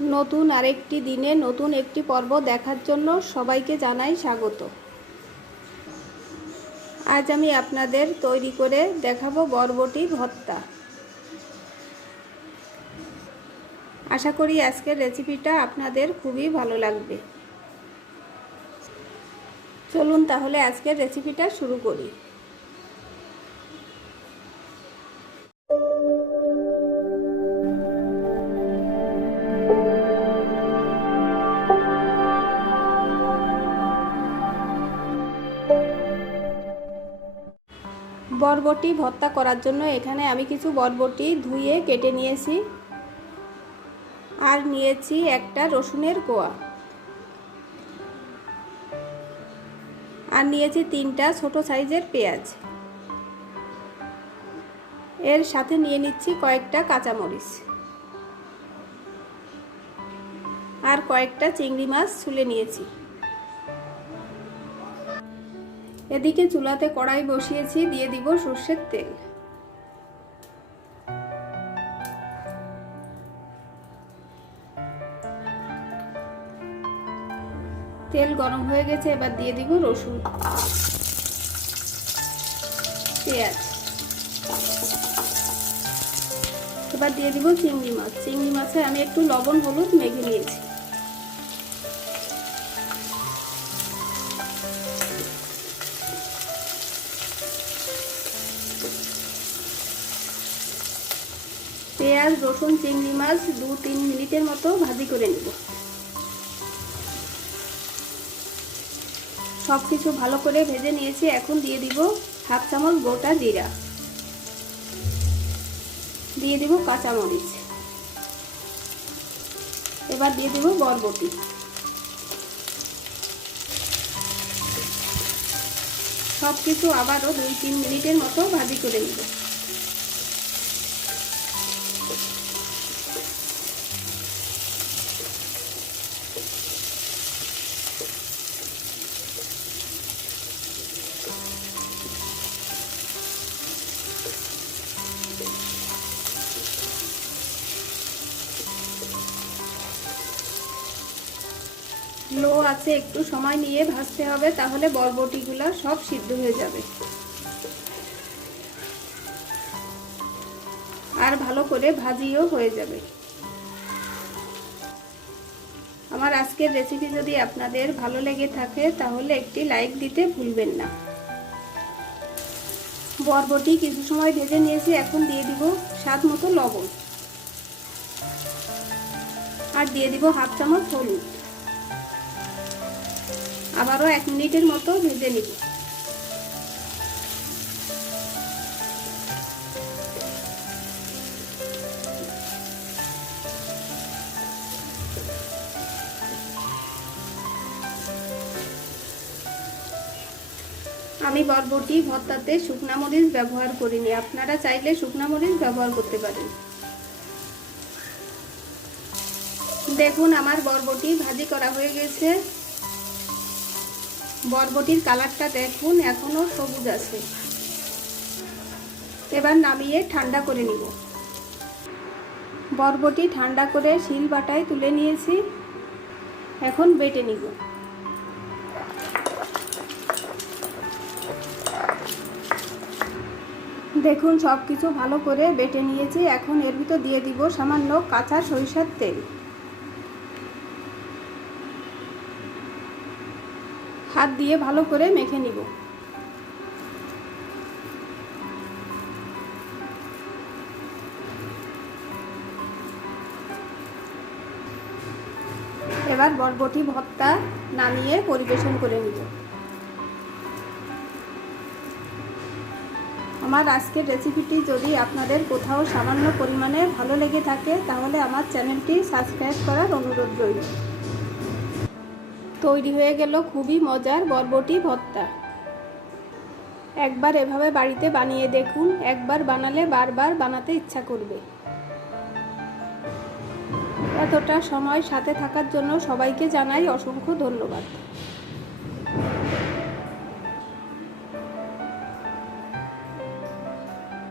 নতুন আরেকটি দিনে নতুন একটি পর্ব দেখার জন্য সবাইকে জানাই স্বাগত। আজ আমি আপনাদের তৈরি করে দেখাবো বরবটি ভর্তা। আশা করি আজকের রেসিপিটা আপনাদের খুবই ভালো লাগবে। চলুন তাহলে আজকের রেসিপিটা শুরু করি। বরবটি ভর্তা করার জন্য এখানে আমি কিছু বরবটি ধুয়ে কেটে নিয়েছি। আর নিয়েছি একটা রসুনের কোয়া। আর নিয়েছি তিনটা ছোট সাইজের পেঁয়াজ। এর সাথে নিয়ে নিচ্ছি কয়েকটা কাঁচামরিচ। আর কয়েকটা চিংড়ি মাছ ছুলে নিয়েছি। এদিকে চুলাতে কড়াই বসিয়েছি, দিয়ে দিব সর্ষের তেল। তেল গরম হয়ে গেছে, এবার দিয়ে দিব রসুন। পেঁয়াজ। এবার দিয়ে দিব চিংড়ি মাছ। চিংড়ি মাছে আমি একটু লবণ, হলুদ মেখে নিয়েছি। পেঁয়াজ, রসুন, চিংড়ি মাছ দু তিন মিনিটের মতো ভাজি করে নেব। সব কিছু ভালো করে ভেজে নিয়েছি, এখন দিয়ে দিব হাফ চামচ গোটা জিরা। দিয়ে দিব কাঁচামরিচ এবার দিয়ে দিব বরবটি। সব কিছু আবারও দুই তিন মিনিটের মতো ভাজি করে নেব। আছে, একটু সময় নিয়ে ভাজতে হবে, তাহলে বরবটিগুলো সব সিদ্ধ হয়ে যাবে। আর ভালো করে ভাজিও হয়ে যাবে। আমার আজকের রেসিপি যদি আপনাদের ভালো লেগে থাকে, তাহলে একটি লাইক দিতে ভুলবেন না। বরবটি কিছু সময় ভেজে নিয়েছি, এখন দিয়ে দিব স্বাদ মতো লবণ। আর দিয়ে দিব হাফ চামচ হলুদ। আবারও এক মিনিটের মতো ভেজে নিব। আমি বরবটি ভর্তাতে শুকনা মরিচ ব্যবহার করিনি। আপনারা চাইলে শুকনা মরিচ ব্যবহার করতে পারেন। দেখুন, আমার বরবটি ভাজি করা হয়ে গেছে। বরবটির কালারটা দেখুন, এখনও সবুজ আছে। এবার নামিয়ে ঠান্ডা করে নিব। বরবটি ঠান্ডা করে শিল বাটায় তুলে নিয়েছি। এখন বেটে নিব। দেখুন সব কিছু ভালো করে বেটে নিয়েছি। এখন এর ভিতর দিয়ে দিব সামান্য কাঁচা সরিষার তেল। হাত দিয়ে ভালো করে মেখে নিব। এবার বরবটি ভর্তা নামিয়ে পরিবেশন করে নিব। আমার আজকের রেসিপিটি যদি আপনাদের কোথাও সামান্য পরিমাণে ভালো লেগে থাকে, তাহলে আমার চ্যানেলটি সাবস্ক্রাইব করার অনুরোধ রইল। তৈরি হয়ে গেল খুবই মজার বরবটি ভর্তা। একবার এভাবে বাড়িতে বানিয়ে দেখুন, একবার বানালে বারবার বানাতে ইচ্ছা করবে। এতটা সময় সাথে থাকার জন্য সবাইকে জানাই অসংখ্য ধন্যবাদ।